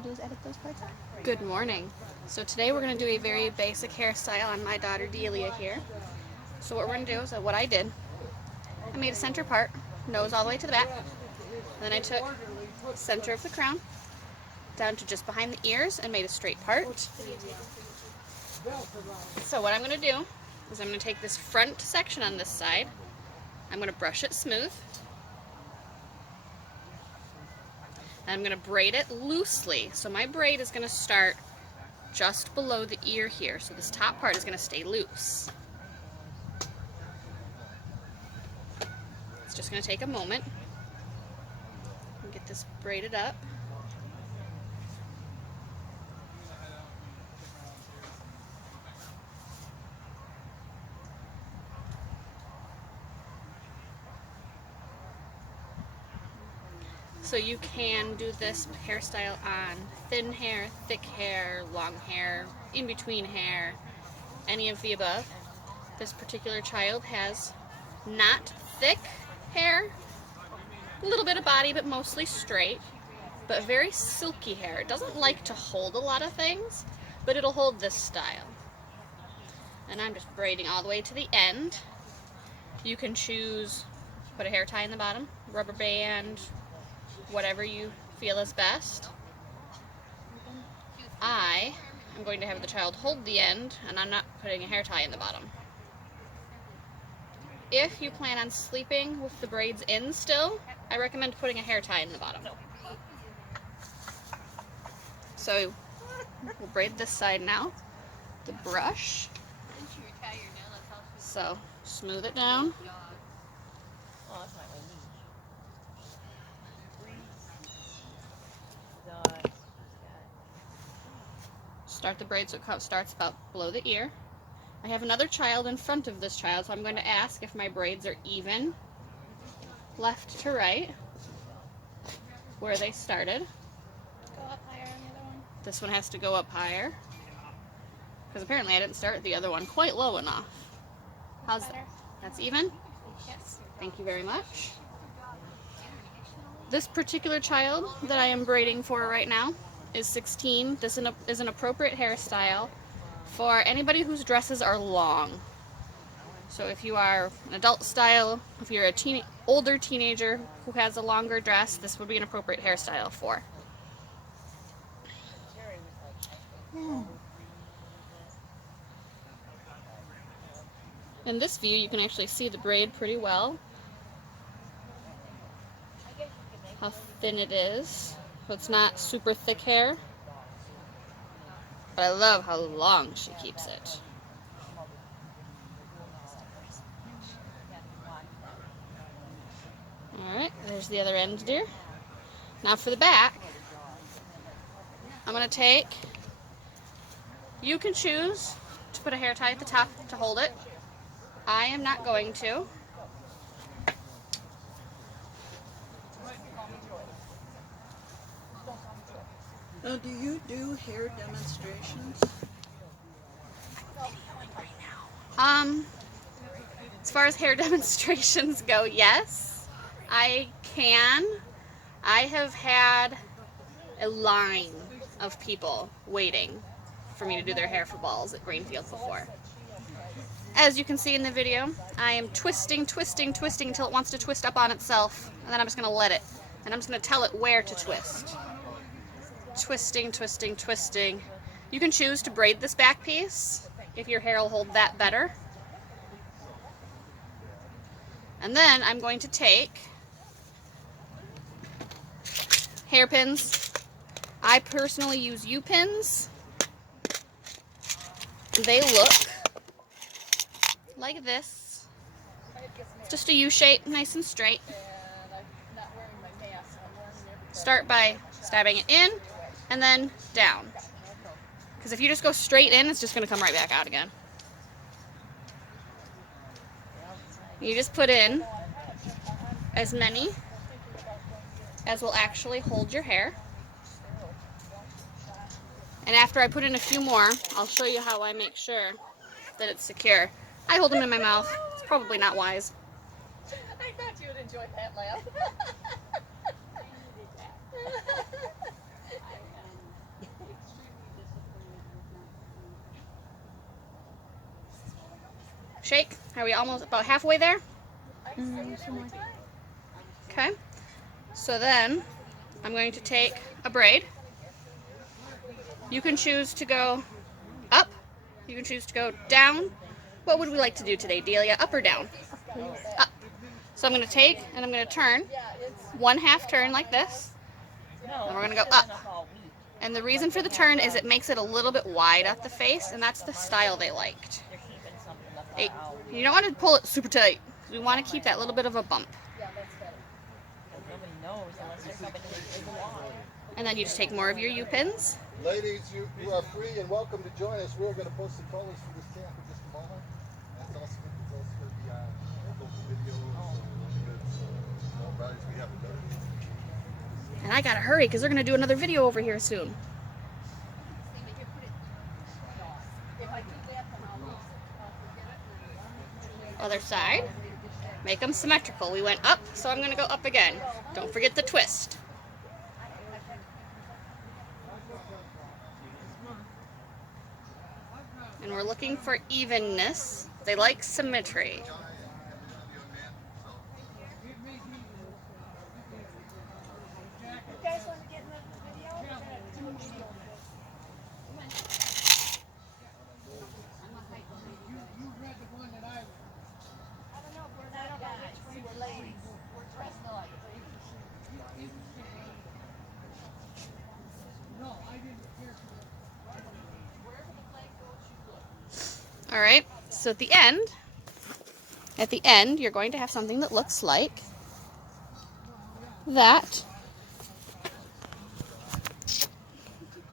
to do is edit those parts out. Good morning. So today we're going to do a very basic hairstyle on my daughter Deliah here. So what we're going to do is what I did. I made a center part, nose all the way to the back. And then I took center of the crown down to just behind the ears and made a straight part. So what I'm going to do is I'm going to take this front section on this side. I'm going to brush it smooth. And I'm going to braid it loosely. So my braid is going to start just below the ear here. So this top part is going to stay loose. It's just going to take a moment. Get this braided up. So you can do this hairstyle on thin hair, thick hair, long hair, in between hair, any of the above. This particular child has not thick hair, a little bit of body, but mostly straight, but very silky hair. It doesn't like to hold a lot of things, but it'll hold this style. And I'm just braiding all the way to the end. You can choose, put a hair tie in the bottom, rubber band, whatever you feel is best. I am going to have the child hold the end, and I'm not putting a hair tie in the bottom. If you plan on sleeping with the braids in still, I recommend putting a hair tie in the bottom. So we'll braid this side now. The brush. So smooth it down. Start the braid so it starts about below the ear. I have another child in front of this child, so I'm going to ask if my braids are even, left to right, where they started. Go up higher on the other one. This one has to go up higher, because apparently I didn't start the other one quite low enough. How's that? That's even? Yes. Thank you very much. This particular child that I am braiding for right now is 16. This is an appropriate hairstyle for anybody whose dresses are long. So if you are an adult style, if you're a older teenager who has a longer dress, this would be an appropriate hairstyle for. In this view, you can actually see the braid pretty well, how thin it is. So it's not super thick hair, but I love how long she keeps it. Alright, there's the other end, dear. Now for the back, I'm going to take, you can choose to put a hair tie at the top to hold it. I am not going to. Now, do you do hair demonstrations? As far as hair demonstrations go, yes, I can. I have had a line of people waiting for me to do their hair for balls at Greenfield before. As you can see in the video, I am twisting until it wants to twist up on itself, and then I'm just going to let it, and I'm just going to tell it where to twist. Twisting. You can choose to braid this back piece if your hair will hold that better. And then I'm going to take hairpins. I personally use U-pins. They look like this. Just a U shape, nice and straight. Start by stabbing it in and then down. Because if you just go straight in, it's just going to come right back out again. You just put in as many as will actually hold your hair. And after I put in a few more, I'll show you how I make sure that it's secure. I hold them in my mouth. It's probably not wise. I thought you would enjoy that laugh. Shake. Are we almost about halfway there? Okay. So then I'm going to take a braid. You can choose to go up. You can choose to go down. What would we like to do today, Delia? Up or down? Up. So I'm going to take and I'm going to turn. 1/2 turn like this. And we're going to go up. And the reason for the turn is it makes it a little bit wide at the face, and that's the style they liked. You don't want to pull it super tight. We want to keep that little bit of a bump. And then you just take more of your U-pins. Ladies, you are free and welcome to join us. We're going to post the colors for this camp in just a moment. That's also going to be local videos and good values we haven't done. And I gotta hurry because they're gonna do another video over here soon. Other side. Make them symmetrical. We went up, so I'm gonna go up again. Don't forget the twist. And we're looking for evenness. They like symmetry. All right, so at the end, you're going to have something that looks like that.